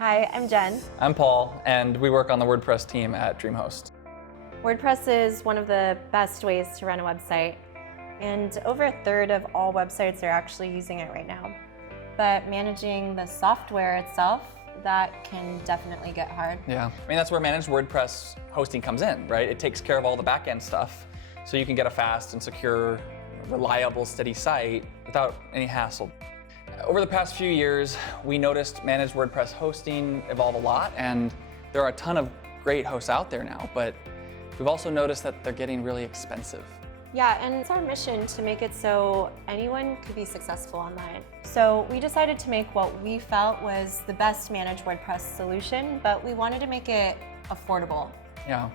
Hi, I'm Jen. I'm Paul, and we work on the WordPress team at DreamHost. WordPress is one of the best ways to run a website, and over a third of all websites are actually using it right now. But managing the software itself, that can definitely get hard. Yeah, I mean, that's where managed WordPress hosting comes in, right? It takes care of all the back-end stuff, so you can get a fast and secure, reliable, steady site without any hassle. Over the past few years, we noticed managed WordPress hosting evolve a lot, and there are a ton of great hosts out there now, but we've also noticed that they're getting really expensive. Yeah, and it's our mission to make it so anyone could be successful online. So we decided to make what we felt was the best managed WordPress solution, but we wanted to make it affordable. Yeah,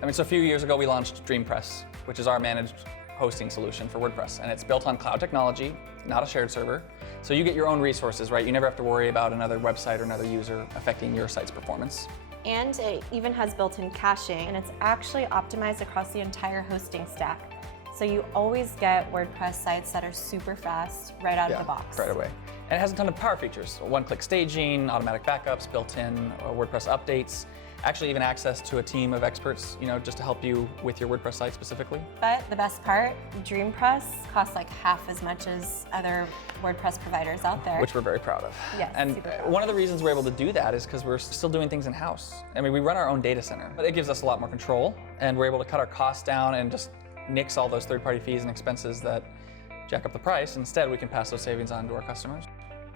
I mean, so a few years ago we launched DreamPress, which is our managed hosting solution for WordPress, and it's built on cloud technology, not a shared server. So you get your own resources, right? You never have to worry about another website or another user affecting your site's performance. And it even has built-in caching, and it's actually optimized across the entire hosting stack. So you always get WordPress sites that are super fast right out of the box. Right away. And it has a ton of power features. One-click staging, automatic backups, built-in WordPress updates, actually even access to a team of experts, just to help you with your WordPress site specifically. But the best part, DreamPress costs like half as much as other WordPress providers out there. Which we're very proud of. Yes, and super proud. One of the reasons we're able to do that is because we're still doing things in-house. I mean, we run our own data center, but it gives us a lot more control, and we're able to cut our costs down and just nix all those third-party fees and expenses that jack up the price. Instead, we can pass those savings on to our customers.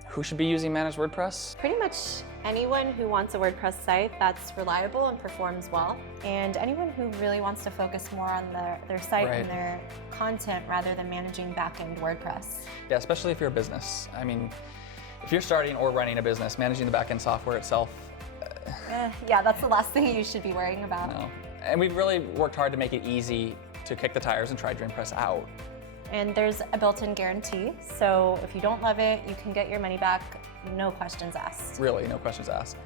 Who should be using managed WordPress? Pretty much anyone who wants a WordPress site that's reliable and performs well, and anyone who really wants to focus more on their site and their content rather than managing back-end WordPress. Yeah, especially if you're a business. I mean, if you're starting or running a business, managing the back-end software itself. Yeah, that's the last thing you should be worrying about. No. And we've really worked hard to make it easy to kick the tires and try DreamPress out. And there's a built-in guarantee, so if you don't love it, you can get your money back, no questions asked. Really, no questions asked.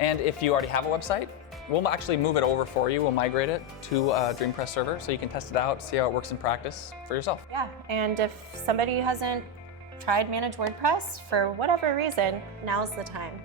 And if you already have a website, we'll actually move it over for you. We'll migrate it to a DreamPress server so you can test it out, see how it works in practice for yourself. Yeah, and if somebody hasn't tried managed WordPress for whatever reason, now's the time.